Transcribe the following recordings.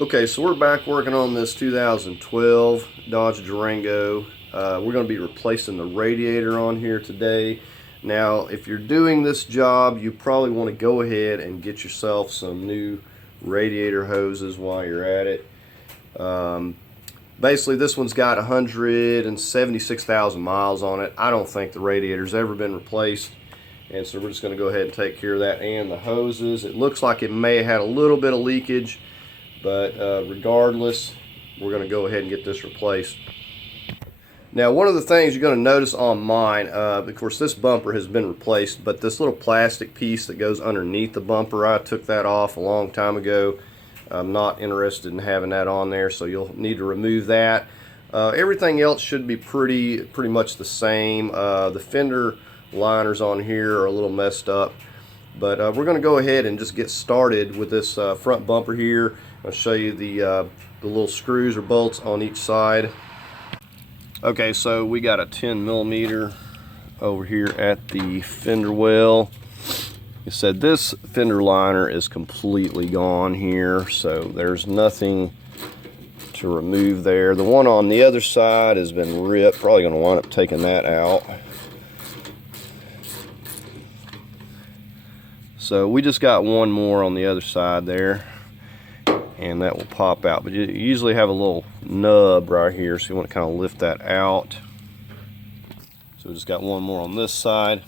Okay, so we're back working on this 2012 Dodge Durango. We're going to be replacing the radiator on here today. Now, if you're doing this job, you probably want to go ahead and get yourself some new radiator hoses while you're at it. Basically, this one's got 176,000 miles on it. I don't think the radiator's ever been replaced, and so we're just going to go ahead and take care of that and the hoses. It looks like it may have had a little bit of leakage, but regardless, we're going to go ahead and get this replaced. Now, one of the things you're going to notice on mine, of course this bumper has been replaced, but this little plastic piece that goes underneath the bumper, I took that off a long time ago. I'm not interested in having that on there, so you'll need to remove that. Everything else should be pretty much the same. The fender liners on here are a little messed up, but we're going to go ahead and just get started with this front bumper here. I'll show you the little screws or bolts on each side. Okay, so we got a 10mm over here at the fender well. It said this fender liner is completely gone here, so there's nothing to remove there. The one on the other side has been ripped. Probably going to wind up taking that out. So we just got one more on the other side there, and that will pop out. But you usually have a little nub right here, so you want to kind of lift that out. So we just got one more on this side.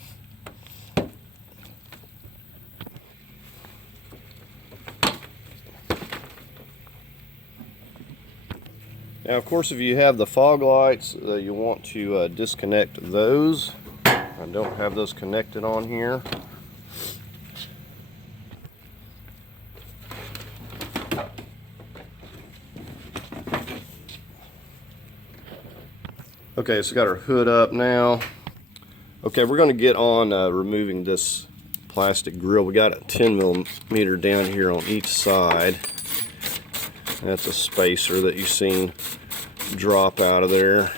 Now, of course, if you have the fog lights, you want to disconnect those. I don't have those connected on here. Okay, so got our hood up now. Okay, we're going to get on removing this plastic grill. We got a 10mm down here on each side. That's a spacer that you've seen drop out of there.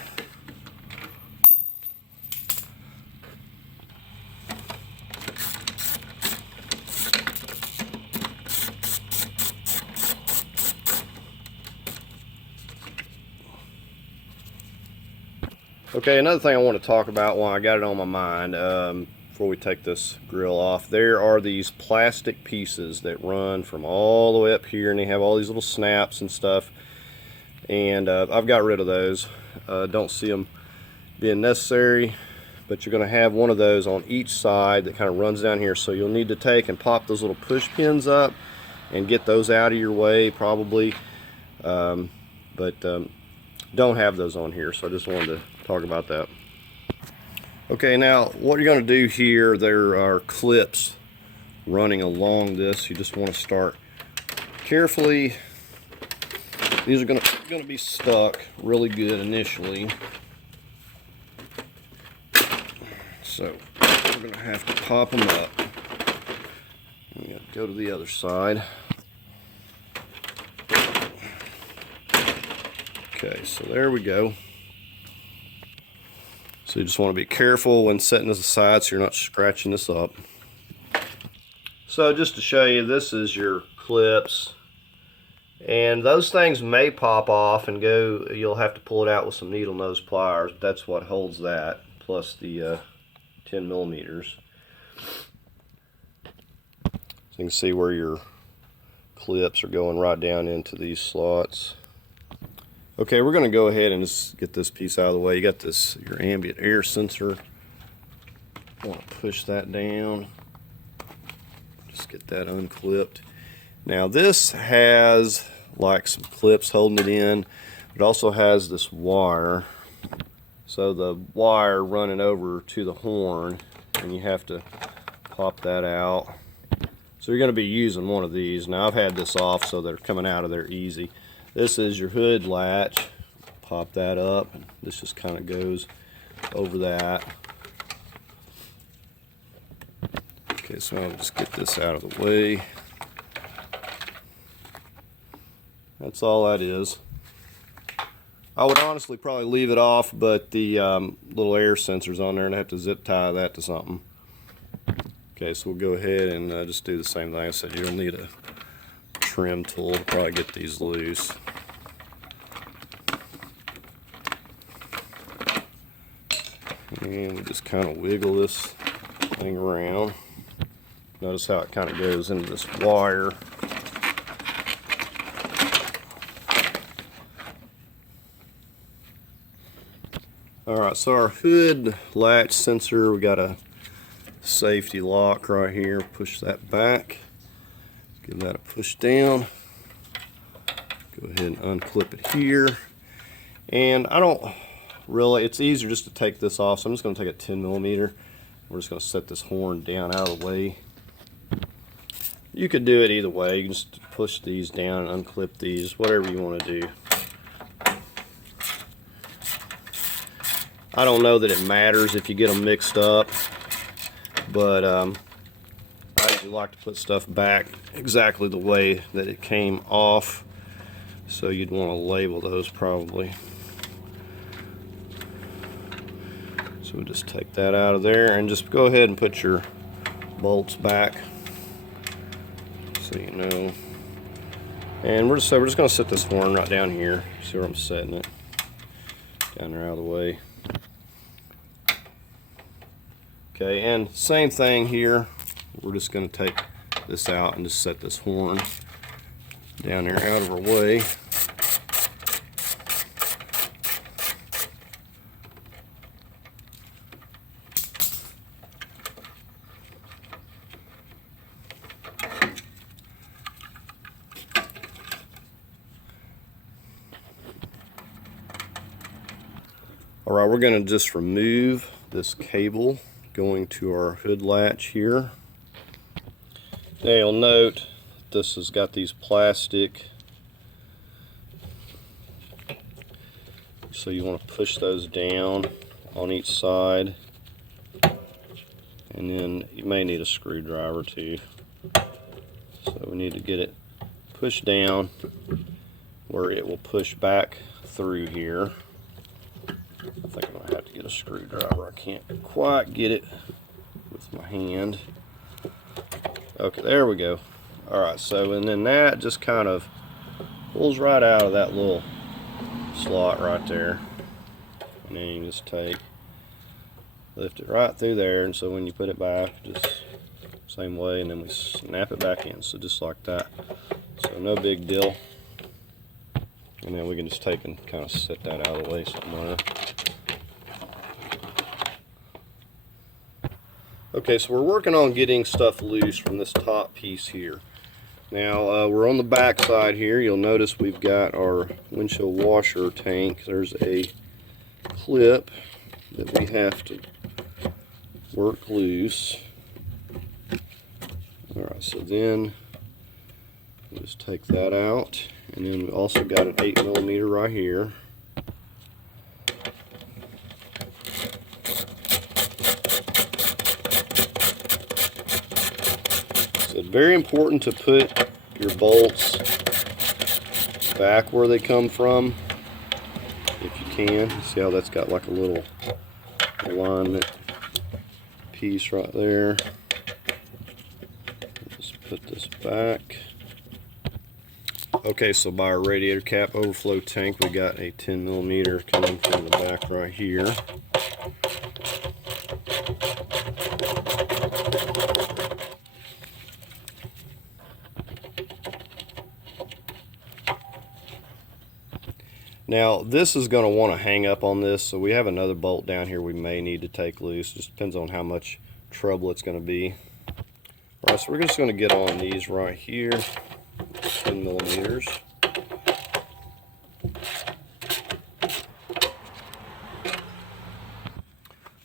Okay, another thing I want to talk about while I got it on my mind, before we take this grill off, there are these plastic pieces that run from all the way up here, and they have all these little snaps and stuff, and I've got rid of those. Don't see them being necessary, but you're going to have one of those on each side that kind of runs down here, so you'll need to take and pop those little push pins up and get those out of your way probably, but don't have those on here, so I just wanted to talk about that. Okay, now what you're going to do here, there are clips running along this. You just want to start carefully. These are going to be stuck really good initially, so we're going to have to pop them up. I'm going to go to the other side. Okay, so there we go. So you just want to be careful when setting this aside so you're not scratching this up. So just to show you, this is your clips, and those things may pop off and go, you'll have to pull it out with some needle nose pliers. That's what holds that, plus the 10mm. So you can see where your clips are going right down into these slots. Okay, we're going to go ahead and just get this piece out of the way. You got this, your ambient air sensor. I want to push that down. Just get that unclipped. Now this has like some clips holding it in. It also has this wire. So the wire running over to the horn, and you have to pop that out. So you're going to be using one of these. Now I've had this off so they're coming out of there easy. This is your hood latch. Pop that up, and this just kind of goes over that. Okay, so I'll just get this out of the way. That's all that is. I would honestly probably leave it off, but the little air sensor's on there, and I have to zip tie that to something. Okay, so we'll go ahead and just do the same thing. I said you'll need a trim tool to probably get these loose. And we just kind of wiggle this thing around. Notice how it kind of goes into this wire. Alright, so our hood latch sensor, we got a safety lock right here. Push that back. Give that a push down. Go ahead and unclip it here. And I don't really, it's easier just to take this off, so I'm just going to take a 10mm. We're just going to set this horn down out of the way. You could do it either way. You can just push these down and unclip these, whatever you want to do. I don't know that it matters if you get them mixed up, but I usually like to put stuff back exactly the way that it came off, so you'd want to label those probably. So we'll just take that out of there and just go ahead and put your bolts back, so you know. And we're just going to set this horn right down here. See where I'm setting it? Down there out of the way. Okay, and same thing here. We're just going to take this out and just set this horn down there out of our way. Alright, we're going to just remove this cable going to our hood latch here. Now you'll note this has got these plastic, so you want to push those down on each side, and then you may need a screwdriver too. So we need to get it pushed down where it will push back through here. I think I'm going to have to get a screwdriver. I can't quite get it with my hand. Okay, there we go. Alright, so and then that just kind of pulls right out of that little slot right there. And then you can just lift it right through there, and so when you put it back, just same way, and then we snap it back in. So just like that. So no big deal. And then we can just take and kind of set that out of the way somewhere. Okay, so we're working on getting stuff loose from this top piece here. Now we're on the back side here. You'll notice we've got our windshield washer tank. There's a clip that we have to work loose. Alright, so then we'll just take that out. And then we also got an 8mm right here. So it's very important to put your bolts back where they come from, if you can. See how that's got like a little alignment piece right there. Just put this back. Okay, so by our radiator cap overflow tank, we got a 10mm coming from the back right here. Now this is going to want to hang up on this, so we have another bolt down here we may need to take loose. Just depends on how much trouble it's going to be. Alright, so we're just going to get on these right here, 10mm.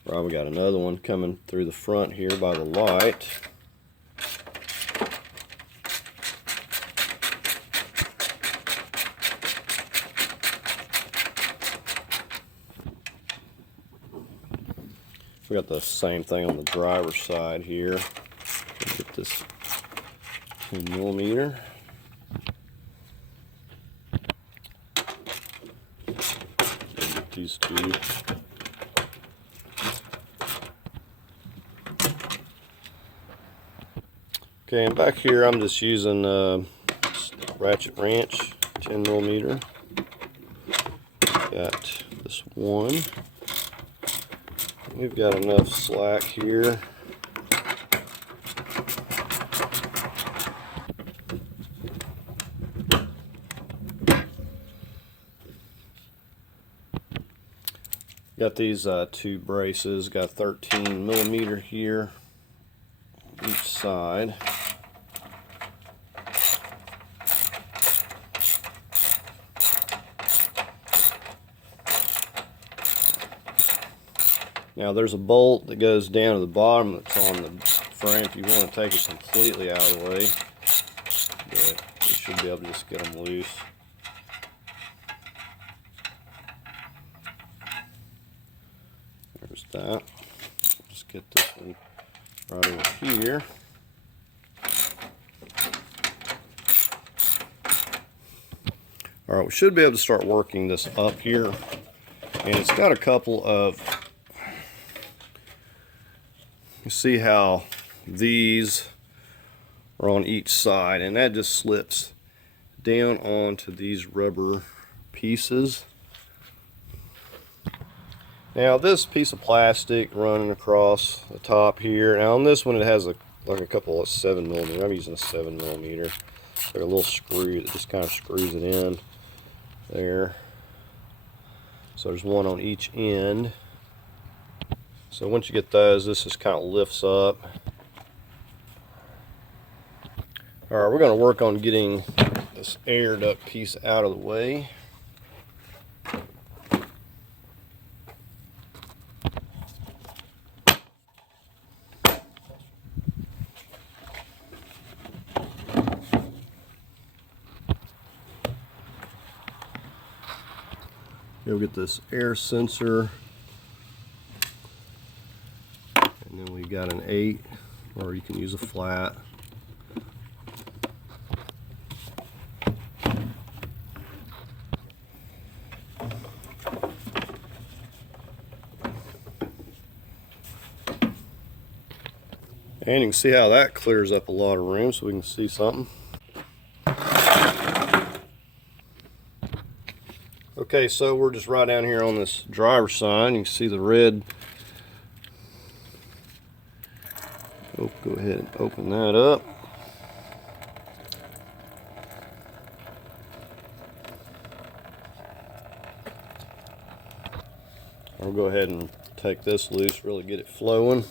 Right, we got another one coming through the front here by the light. We got the same thing on the driver's side here. Get this 10mm. Get these two. Okay, and back here I'm just using ratchet wrench, 10 millimeter. Got this one. We've got enough slack here. Got these two braces, got 13 millimeter here each side. Now there's a bolt that goes down to the bottom that's on the frame if you want to take it completely out of the way, but you should be able to just get them loose. There's that. Just get this one right over here. Alright, we should be able to start working this up here, and it's got a couple of, you see how these are on each side, and that just slips down onto these rubber pieces. Now this piece of plastic running across the top here, now on this one it has like a couple of 7 millimeter. I'm using a 7 millimeter. Like a little screw that just kind of screws it in there. So there's one on each end. So once you get those, this just kind of lifts up. Alright, we're going to work on getting this air duct piece out of the way. You'll get this air sensor, and then we got an 8, or you can use a flat. And you can see how that clears up a lot of room, so we can see something. Okay, so we're just right down here on this driver's side. You can see the red. Oh, go ahead and open that up. I'll go ahead and take this loose, really get it flowing.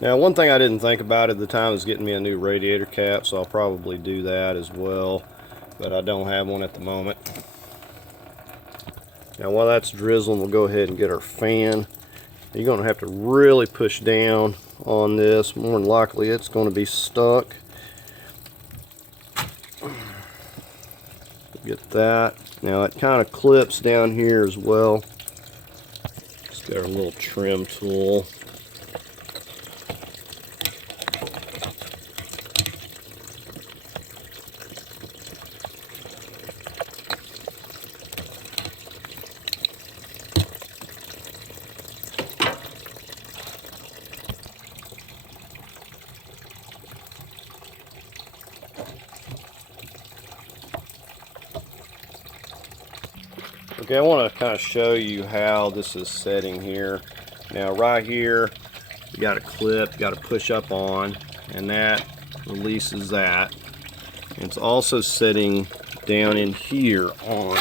Now, one thing I didn't think about at the time is getting me a new radiator cap, so I'll probably do that as well, but I don't have one at the moment. Now, while that's drizzling, we'll go ahead and get our fan. You're going to have to really push down on this. More than likely, it's going to be stuck. Get that. Now, it kind of clips down here as well. Just got our little trim tool. Okay, I want to kind of show you how this is setting here. Now right here, you got a clip, you got to push up on, and that releases that. And it's also setting down in here on.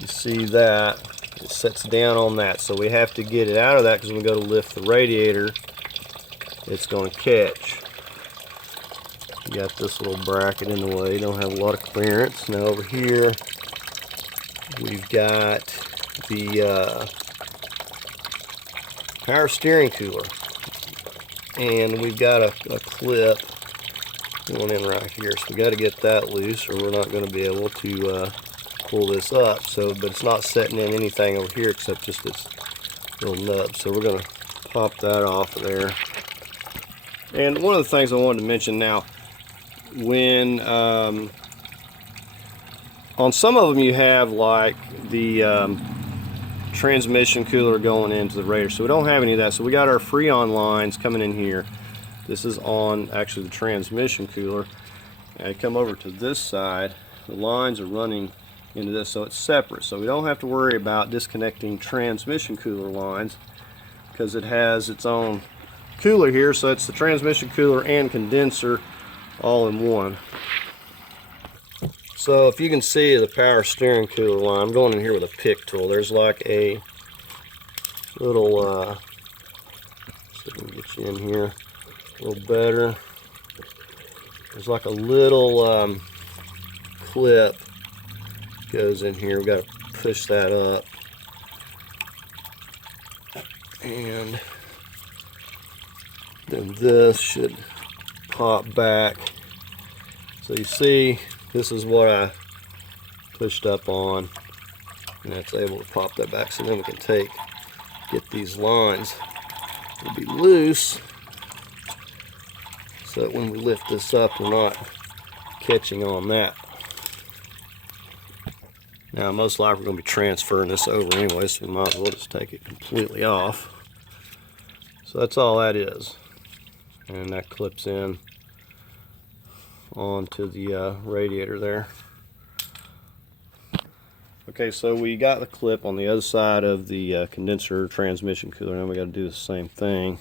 You see that? It sets down on that. So we have to get it out of that because when we go to lift the radiator, it's going to catch. You got this little bracket in the way, don't have a lot of clearance. Now over here, we've got the power steering cooler, and we've got a clip going in right here, so we got to get that loose or we're not going to be able to pull this up. So, but it's not setting in anything over here except just this little nub, so we're going to pop that off of there. And one of the things I wanted to mention now, when on some of them you have like the transmission cooler going into the radiator. So we don't have any of that. So we got our Freon lines coming in here. This is on actually the transmission cooler. And I come over to this side, the lines are running into this, so it's separate. So we don't have to worry about disconnecting transmission cooler lines because it has its own cooler here. So it's the transmission cooler and condenser all in one. So if you can see the power steering cooler line, I'm going in here with a pick tool. There's like a little, see if we can get you in here a little better. There's like a little clip goes in here. We've got to push that up. And then this should pop back. So you see, this is what I pushed up on, and that's able to pop that back. So then we can get these lines to be loose, so that when we lift this up, we're not catching on that. Now, most likely we're going to be transferring this over anyway, so we might as well just take it completely off. So that's all that is, and that clips in onto the radiator there. Okay, so we got the clip on the other side of the condenser transmission cooler. Now we got to do the same thing.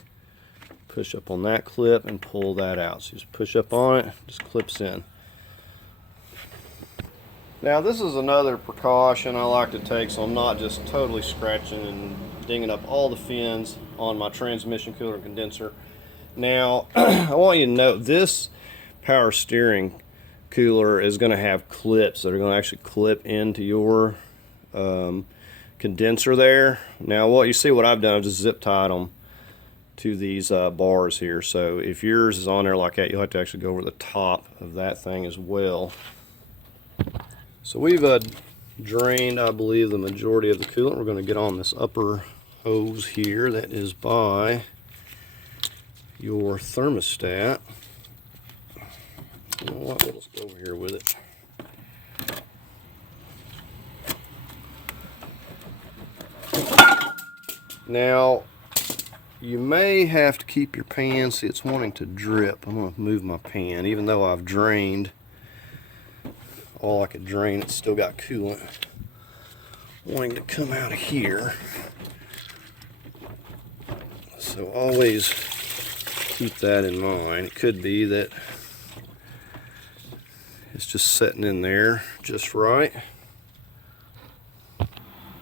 Push up on that clip and pull that out. So just push up on it, just clips in. Now this is another precaution I like to take, so I'm not just totally scratching and dinging up all the fins on my transmission cooler and condenser. Now I want you to note this power steering cooler is going to have clips that are going to actually clip into your condenser there. Now what you see, what I've done, I've just zip tied them to these bars here. So if yours is on there like that, you'll have to actually go over the top of that thing as well. So we've drained, I believe, the majority of the coolant. We're going to get on this upper hose here that is by your thermostat. You know what, we'll just go over here with it. Now, you may have to keep your pan, see it's wanting to drip. I'm going to move my pan, even though I've drained all I could drain, it's still got coolant wanting to come out of here. So always keep that in mind. It could be that it's just sitting in there just right.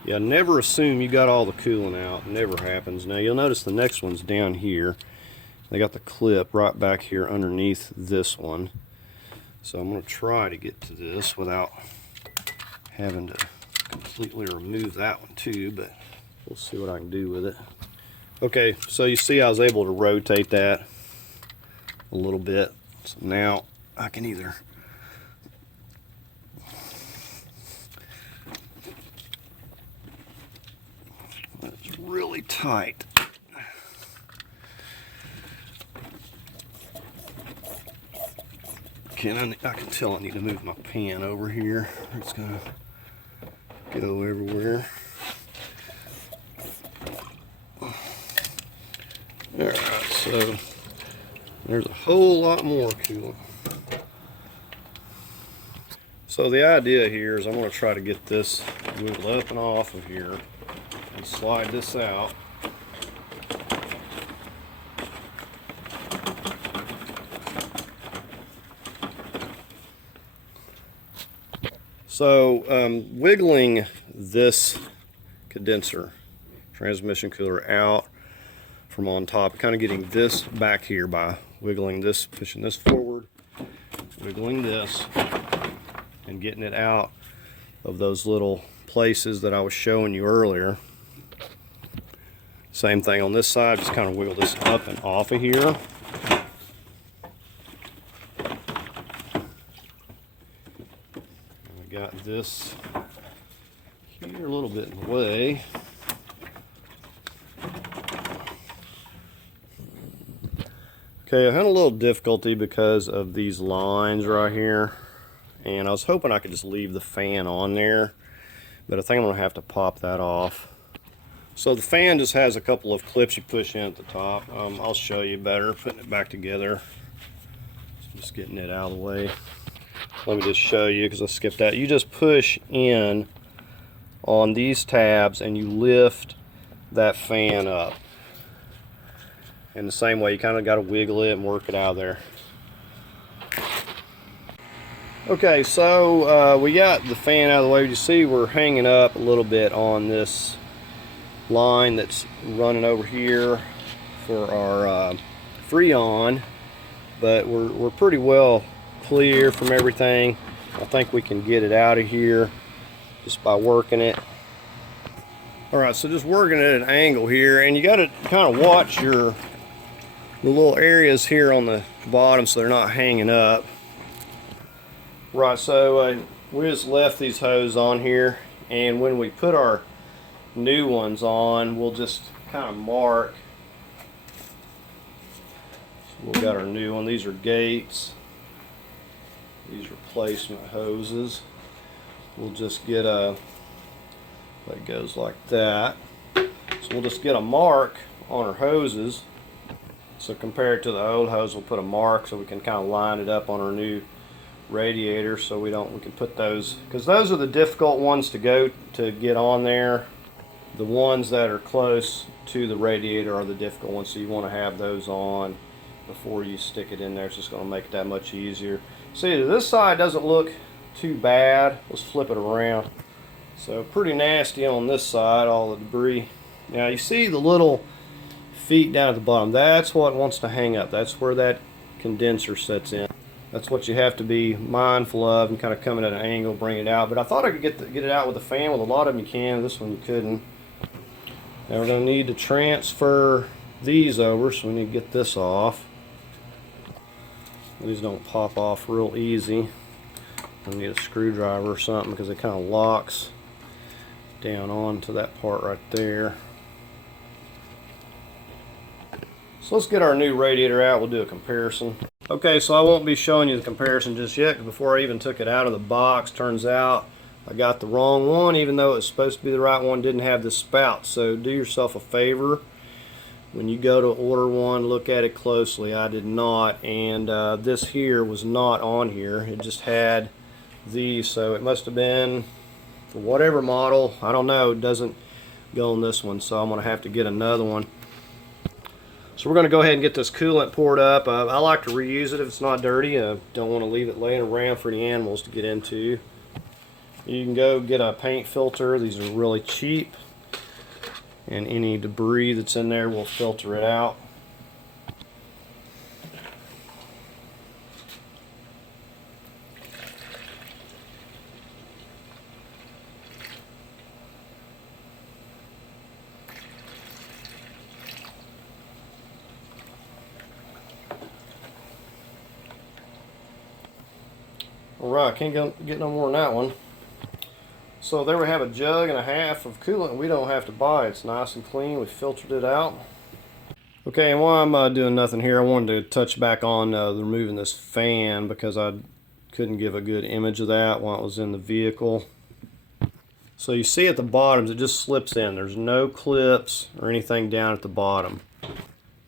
Yeah, never assume you got all the coolant out. It never happens. Now you'll notice the next one's down here. They got the clip right back here underneath this one. So I'm going to try to get to this without having to completely remove that one too, but we'll see what I can do with it. Okay, so you see I was able to rotate that a little bit. So now I can either it's really tight. I can tell I need to move my pan over here. It's gonna go everywhere. Alright, so there's a whole lot more coolant. So the idea here is I'm going to try to get this moved up and off of here and slide this out. So wiggling this condenser transmission cooler out from on top, kind of getting this back here by wiggling this, pushing this forward, wiggling this, and getting it out of those little places that I was showing you earlier. Same thing on this side, just kind of wiggle this up and off of here. Got this here a little bit in the way. Okay, I had a little difficulty because of these lines right here, and I was hoping I could just leave the fan on there, but I think I'm going to have to pop that off So the fan just has a couple of clips you push in at the top. I'll show you better putting it back together. Just getting it out of the way. Let me just show you because I skipped that. You just push in on these tabs and you lift that fan up. And the same way, you kind of got to wiggle it and work it out of there. Okay, so we got the fan out of the way. You see we're hanging up a little bit on this line that's running over here for our Freon, but we're pretty well clear from everything. I think we can get it out of here just by working it. Alright, so just working at an angle here, and you got to kind of watch the little areas here on the bottom so they're not hanging up. Right, so we just left these hoses on here, and when we put our new ones on, we'll just kind of mark. So we've got our new one. These are gates. These replacement hoses. We'll just get a, that goes like that. So we'll just get a mark on our hoses. So compared to the old hose, we'll put a mark so we can kind of line it up on our new radiator, so we can put those, because those are the difficult ones to get on there. The ones that are close to the radiator are the difficult ones, so you want to have those on before you stick it in there. It's just going to make it that much easier. See, this side doesn't look too bad. Let's flip it around. So pretty nasty on this side, all the debris. Now you see the little feet down at the bottom. That's what wants to hang up. That's where that condenser sets in. That's what you have to be mindful of, and kind of come at an angle, bring it out. But I thought I could get it out with a fan. With a lot of them you can. This one you couldn't. Now we're going to need to transfer these over, so we need to get this off. These don't pop off real easy. I need a screwdriver or something because it kind of locks down onto that part right there. So let's get our new radiator out. We'll do a comparison. Okay, so I won't be showing you the comparison just yet, because before I even took it out of the box, turns out I got the wrong one, even though it's supposed to be the right one. Didn't have the spout. So do yourself a favor. When you go to order one, look at it closely. I did not, and this here was not on here. It just had these, so it must have been for whatever model. I don't know. It doesn't go on this one, so I'm going to have to get another one. So we're going to go ahead and get this coolant poured up. I like to reuse it if it's not dirty. I don't want to leave it laying around for the animals to get into. You can go get a paint filter. These are really cheap, and any debris that's in there will filter it out. Alright, can't get no more than that one. So there we have a jug and a half of coolant. We don't have to buy it. It's nice and clean. We filtered it out. Okay, and while I'm doing nothing here, I wanted to touch back on removing this fan, because I couldn't give a good image of that while it was in the vehicle. So you see at the bottoms, it just slips in. There's no clips or anything down at the bottom.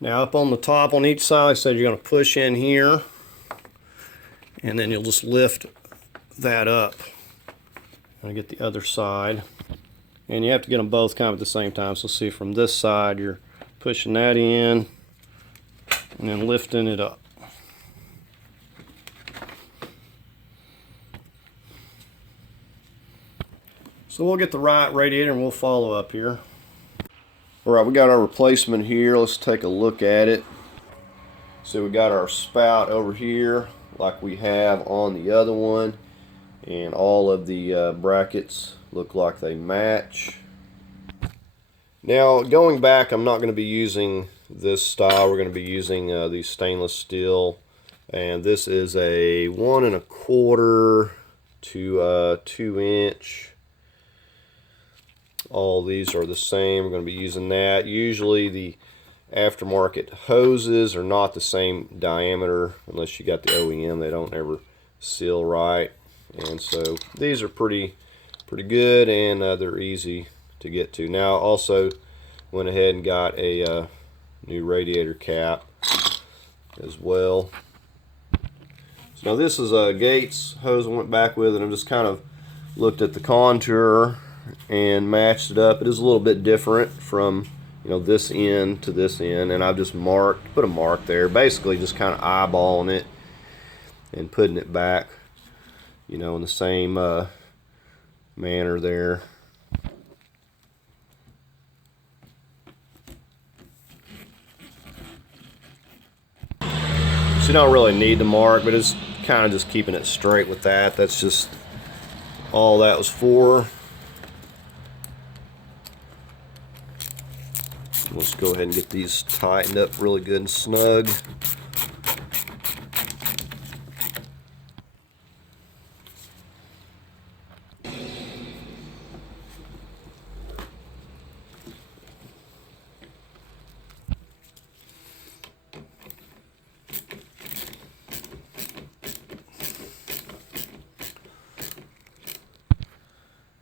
Now up on the top on each side, like I said, you're going to push in here, and then you'll just lift that up. I'm going to get the other side, and you have to get them both kind of at the same time. So see, from this side you're pushing that in and then lifting it up. So we'll get the right radiator and we'll follow up here. Alright, we got our replacement here. Let's take a look at it. So we got our spout over here like we have on the other one, and all of the brackets look like they match. Now going back, I'm not going to be using this style. We're going to be using these stainless steel, and this is a 1 1/4 to 2 inch. All these are the same. We're going to be using that. Usually the aftermarket hoses are not the same diameter unless you got the OEM. They don't ever seal right, and so these are pretty good, and they're easy to get to. Now also, Went ahead and got a new radiator cap as well. So now this is a Gates hose I went back with, and I just kind of looked at the contour and matched it up. It is a little bit different from, you know, this end to this end, and I've just put a mark there, basically just kind of eyeballing it and putting it back, you know, in the same manner there. So you don't really need the mark, but it's kind of just keeping it straight with that. That's just all that was for. Let's go ahead and get these tightened up really good and snug.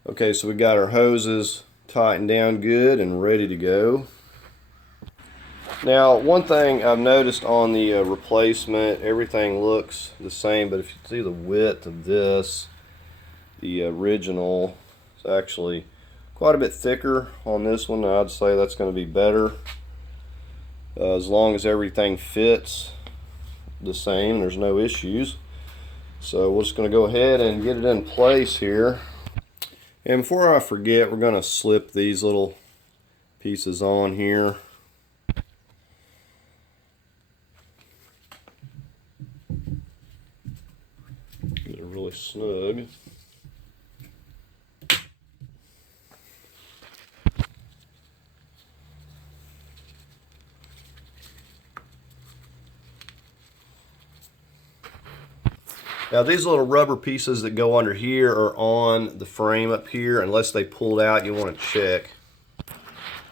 Okay, so we got our hoses tightened down good and ready to go. Now, one thing I've noticed on the replacement, everything looks the same, but if you see the width of this, the original is actually quite a bit thicker on this one. I'd say that's going to be better as long as everything fits the same, there's no issues. So we're just going to go ahead and get it in place here. And before I forget, we're going to slip these little pieces on here. Get it really snug. Now these little rubber pieces that go under here are on the frame up here. Unless they pulled out, you want to check.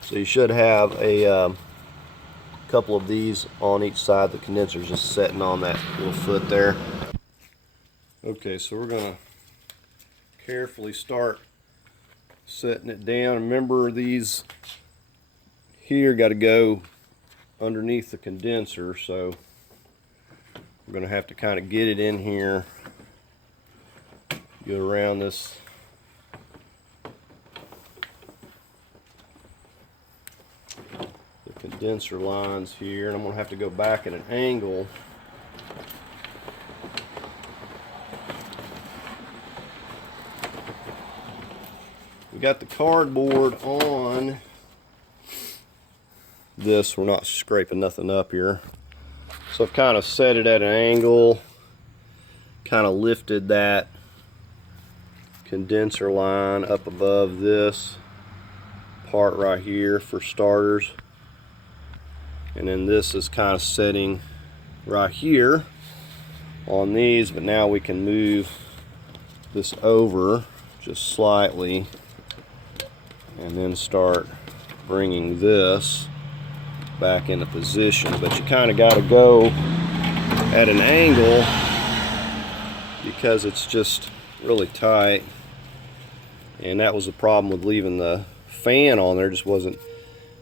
So you should have a couple of these on each side. The condenser's just setting on that little foot there. Okay, so we're going to carefully start setting it down. Remember, these here got to go underneath the condenser, so we're going to have to kind of get it in here, go around this the condenser lines here, and I'm going to have to go back at an angle. We got the cardboard on this. We're not scraping nothing up here. So I've kind of set it at an angle, kind of lifted that condenser line up above this part right here for starters. And then this is kind of setting right here on these, but now we can move this over just slightly and then start bringing this back into position. But you kind of got to go at an angle because it's just really tight, and that was the problem with leaving the fan on there. Just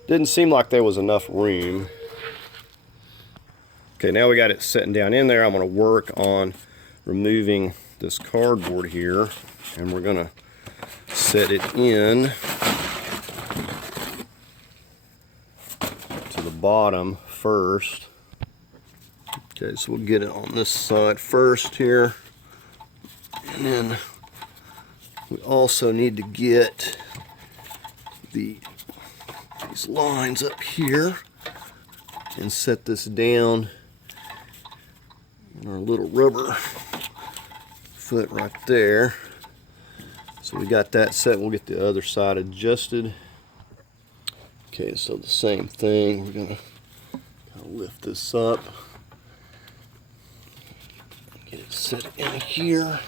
didn't seem like there was enough room. Okay, now we got it sitting down in there. I'm going to work on removing this cardboard here, and we're going to set it in bottom first. Okay, so we'll get it on this side first here, and then we also need to get these lines up here and set this down in our little rubber foot right there. So we got that set. We'll get the other side adjusted. Okay, so the same thing, we're going to lift this up, get it set in here.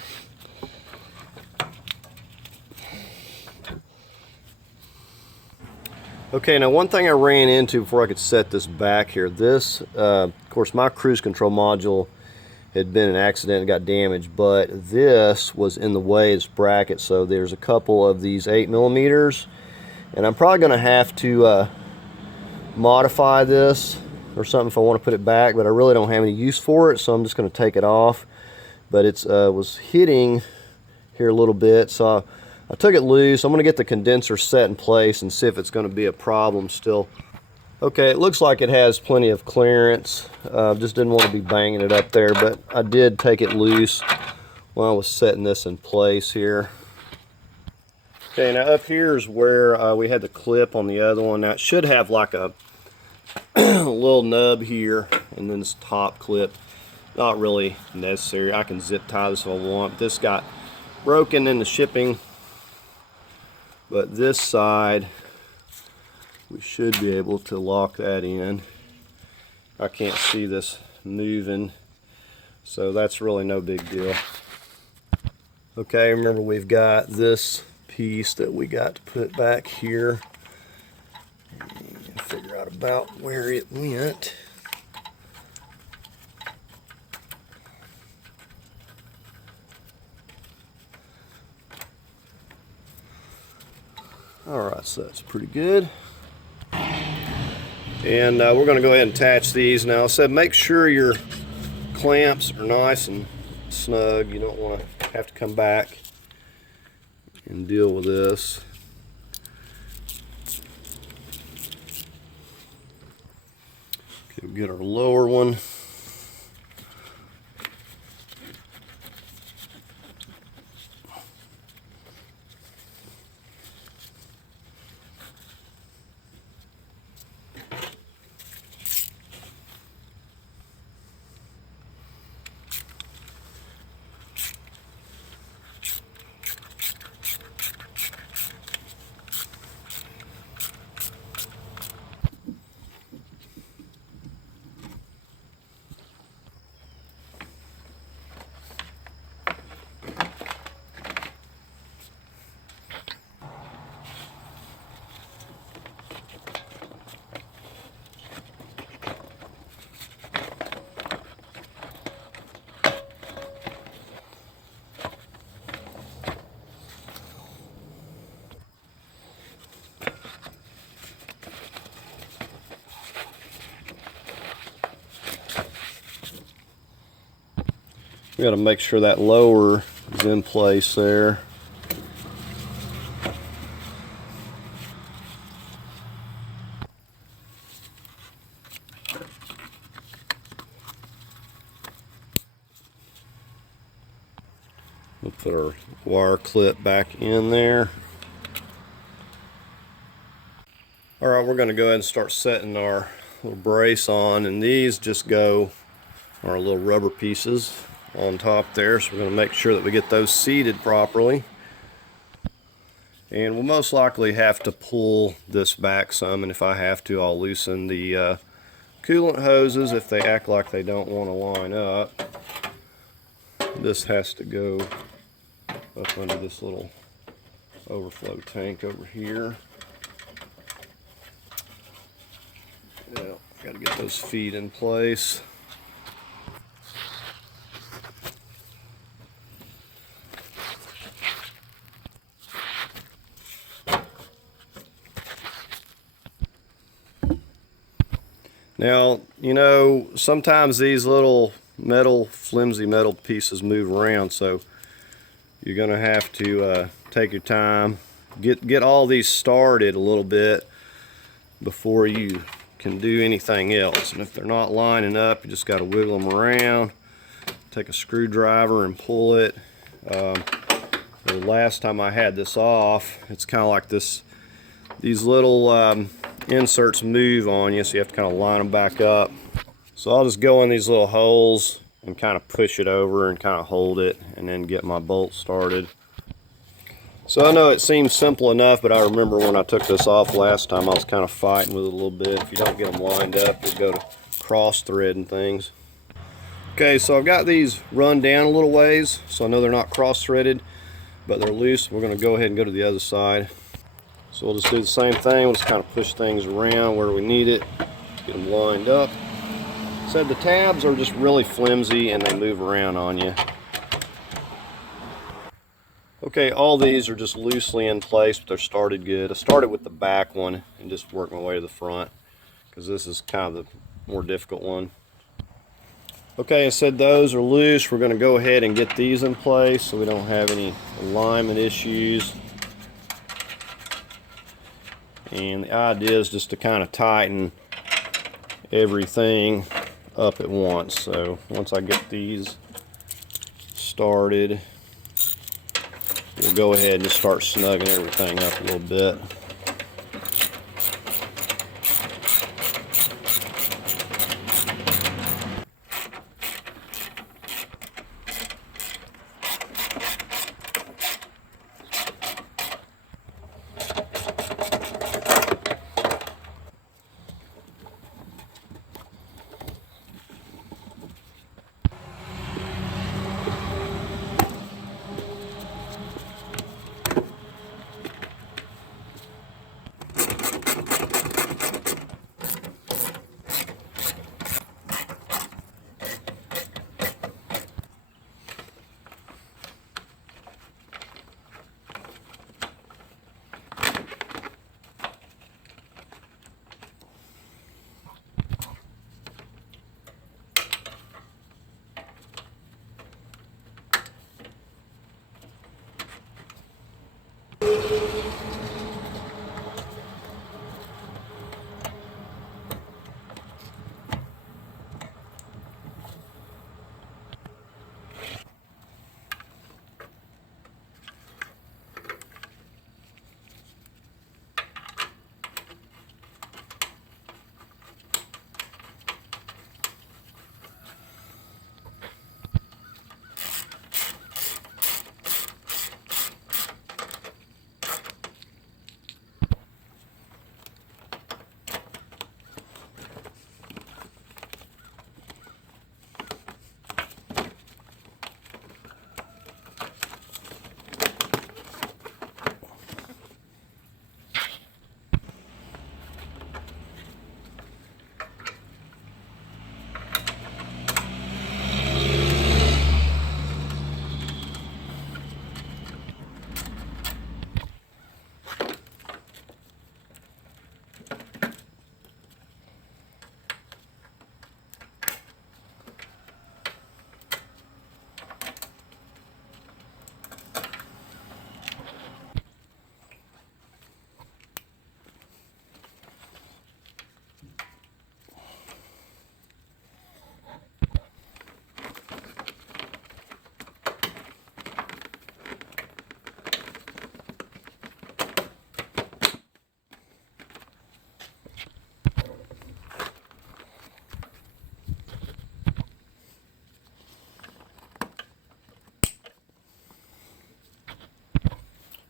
Okay, now one thing I ran into before I could set this back here, this, of course my cruise control module had been an accident and got damaged, but this was in the way, this bracket, so there's a couple of these 8mm. And I'm probably going to have to modify this or something if I want to put it back, but I really don't have any use for it, so I'm just going to take it off. But it's was hitting here a little bit, so I took it loose. I'm going to get the condenser set in place and see if it's going to be a problem still. Okay, it looks like it has plenty of clearance. Just didn't want to be banging it up there, but I did take it loose while I was setting this in place here. Okay, now up here is where we had the clip on the other one. Now it should have like a little nub here, and then this top clip. Not really necessary. I can zip tie this if I want. This got broken in the shipping, but this side we should be able to lock that in. I can't see this moving, so that's really no big deal. Okay, remember we've got this piece that we got to put back here and figure out about where it went. Alright, so that's pretty good. And we're going to go ahead and attach these now. So make sure your clamps are nice and snug. You don't want to have to come back and deal with this. Okay, we'll get our lower one. We got to make sure that lower is in place there. We'll put our wire clip back in there. Alright, we're going to go ahead and start setting our little brace on, and these just go on our little rubber pieces on top there, so we're going to make sure that we get those seated properly. And we'll most likely have to pull this back some, and if I have to, I'll loosen the coolant hoses if they act like they don't want to line up. This has to go up under this little overflow tank over here. Yeah, got to get those feet in place. Now, you know, sometimes these little flimsy metal pieces move around, so you're going to have to take your time, get all these started a little bit before you can do anything else. And if they're not lining up, you just got to wiggle them around, take a screwdriver and pull it. The last time I had this off, it's kind of like these little inserts move on you, so you have to kind of line them back up. So I'll just go in these little holes and kind of push it over and kind of hold it, and then get my bolt started. So I know it seems simple enough, but I remember when I took this off last time, I was kind of fighting with it a little bit. If you don't get them lined up, you go to cross thread and things. Okay, so I've got these run down a little ways, so I know they're not cross threaded, but they're loose. We're going to go ahead and go to the other side. So we'll just do the same thing. We'll just kind of push things around where we need it, get them lined up. So the tabs are just really flimsy and they move around on you. Okay, all these are just loosely in place, but they're started good. I started with the back one and just worked my way to the front. because this is kind of the more difficult one. Okay, I said those are loose. We're going to go ahead and get these in place so we don't have any alignment issues. And the idea is just to kind of tighten everything up at once. So once I get these started, we'll go ahead and just start snugging everything up a little bit.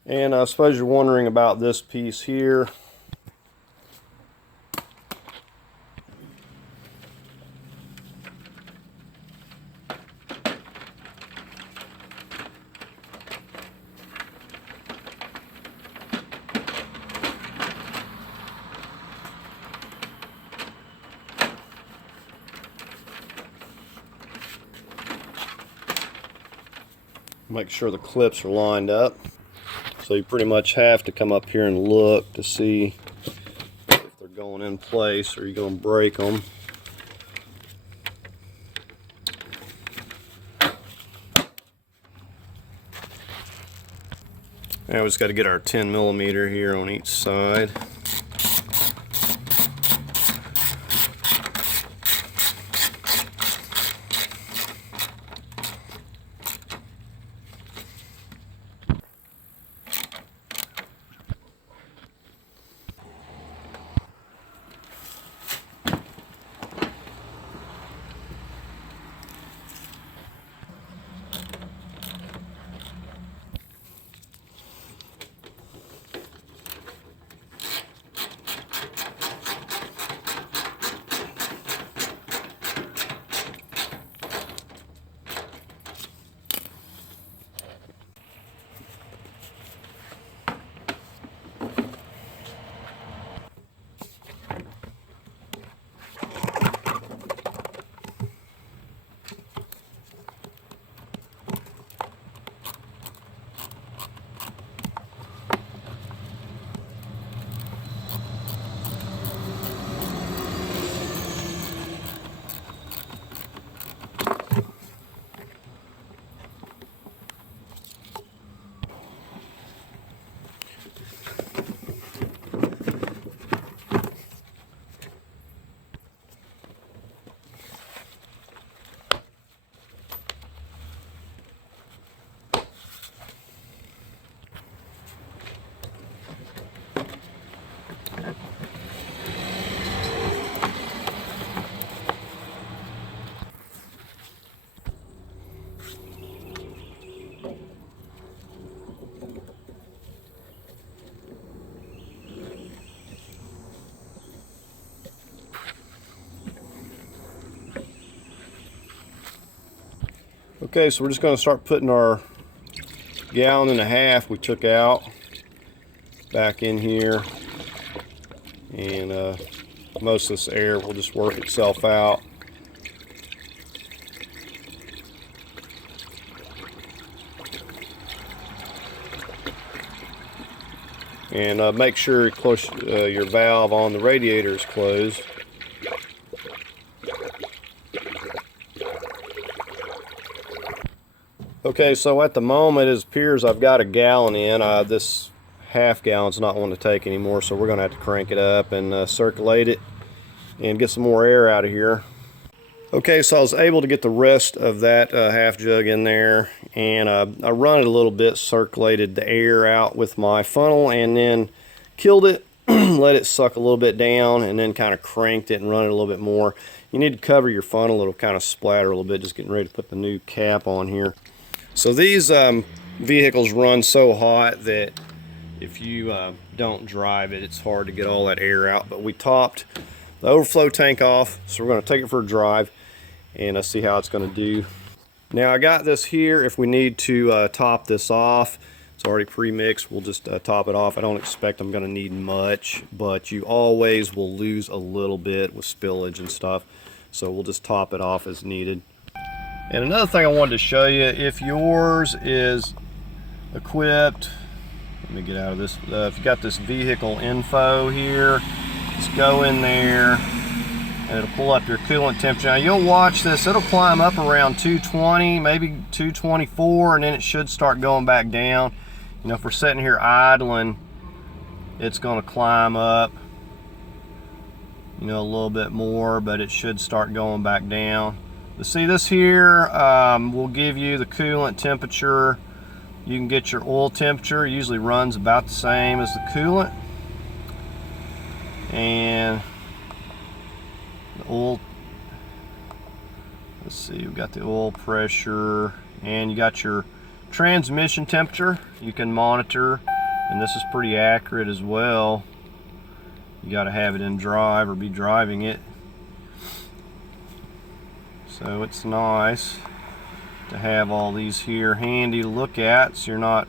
And I suppose you're wondering about this piece here. Make sure the clips are lined up. So you pretty much have to come up here and look to see if they're going in place or you're going to break them. Now we just got to get our 10mm here on each side. Okay, so we're just going to start putting our 1.5 gallons we took out back in here, and most of this air will just work itself out. And make sure your valve on the radiator is closed. Okay, so at the moment it appears I've got 1 gallon in. This 1/2 gallon's not one to take anymore, so we're going to have to crank it up and circulate it and get some more air out of here. Okay, so I was able to get the rest of that 1/2 jug in there, and I run it a little bit, circulated the air out with my funnel, and then killed it, let it suck a little bit down, and then kind of cranked it and run it a little bit more. You need to cover your funnel, it'll kind of splatter a little bit, just getting ready to put the new cap on here. So these vehicles run so hot that if you don't drive it, it's hard to get all that air out. But we topped the overflow tank off, so we're going to take it for a drive and see how it's going to do. Now I got this here if we need to top this off. It's already pre-mixed. We'll just top it off. I don't expect I'm going to need much, but you always will lose a little bit with spillage and stuff. So we'll just top it off as needed. And another thing I wanted to show you, if yours is equipped, let me get out of this, if you got this vehicle info here, just go in there and it'll pull up your coolant temperature. Now you'll watch this, it'll climb up around 220, maybe 224, and then it should start going back down. You know, if we're sitting here idling, it's going to climb up, you know, a little bit more, but it should start going back down. But see, this here will give you the coolant temperature. You can get your oil temperature. It usually runs about the same as the coolant. And the oil, let's see, we've got the oil pressure, and you got your transmission temperature you can monitor, and this is pretty accurate as well. You got to have it in drive or be driving it. So it's nice to have all these here handy to look at, so you're not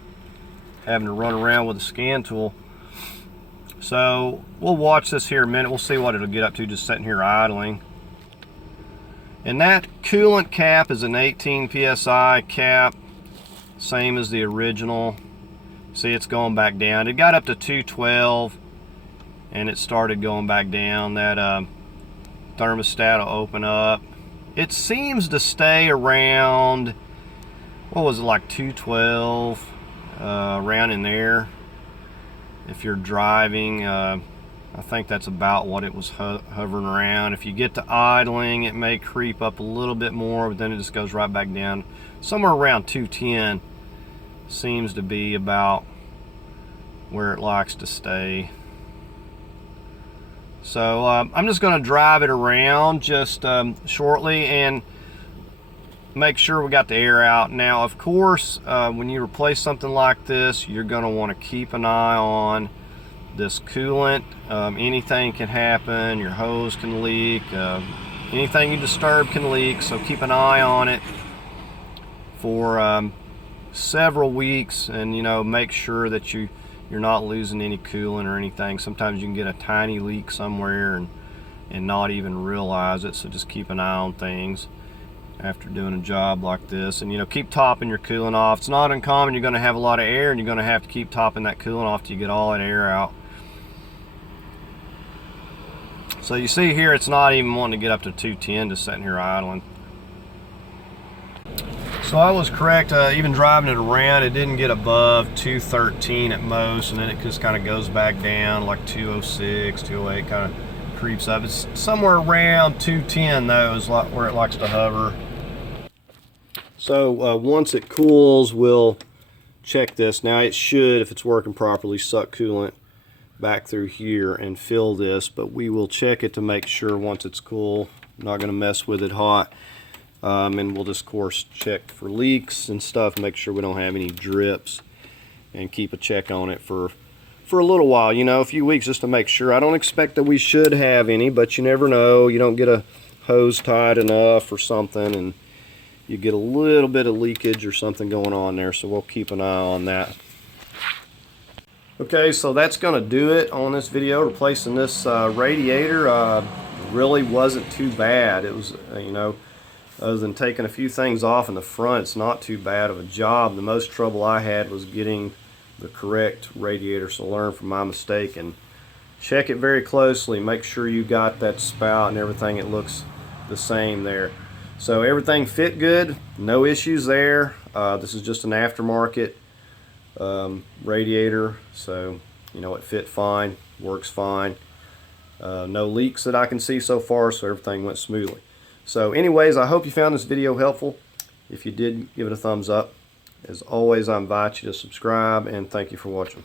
having to run around with a scan tool. So we'll watch this here a minute. We'll see what it'll get up to just sitting here idling. And that coolant cap is an 18 psi cap, same as the original. See, it's going back down. It got up to 212 and it started going back down. That thermostat will open up. It seems to stay around, what was it, like 212, around in there. If you're driving, I think that's about what it was hovering around. If you get to idling, it may creep up a little bit more, but then it just goes right back down. Somewhere around 210 seems to be about where it likes to stay. So I'm just going to drive it around just shortly and make sure we got the air out. Now, of course, when you replace something like this, you're going to want to keep an eye on this coolant. Anything can happen. Your hose can leak. Anything you disturb can leak, so keep an eye on it for several weeks, and, you know, make sure that you're not losing any coolant or anything. Sometimes you can get a tiny leak somewhere and not even realize it, so just keep an eye on things after doing a job like this. And, you know, keep topping your coolant off. It's not uncommon. You're going to have a lot of air, and you're going to have to keep topping that coolant off till you get all that air out. So you see here, it's not even wanting to get up to 210, just sitting here idling. So I was correct, even driving it around, it didn't get above 213 at most, and then it just kind of goes back down like 206, 208, kind of creeps up. It's somewhere around 210 though, is where it likes to hover. So once it cools, we'll check this. Now it should, if it's working properly, suck coolant back through here and fill this, but we will check it to make sure once it's cool. I'm not going to mess with it hot. And we'll just, of course, check for leaks and stuff, make sure we don't have any drips, and keep a check on it for a little while, you know, a few weeks, just to make sure. I don't expect that we should have any, but you never know. You don't get a hose tight enough or something, and you get a little bit of leakage or something going on there, so we'll keep an eye on that. Okay, so that's going to do it on this video. Replacing this radiator really wasn't too bad. It was, you know, other than taking a few things off in the front, it's not too bad of a job. The most trouble I had was getting the correct radiator, so learn from my mistake and check it very closely. Make sure you got that spout and everything. It looks the same there. So everything fit good, no issues there. This is just an aftermarket radiator, so you know it fit fine, works fine. No leaks that I can see so far, so everything went smoothly. So anyways, I hope you found this video helpful. If you did, give it a thumbs up. As always, I invite you to subscribe, and thank you for watching.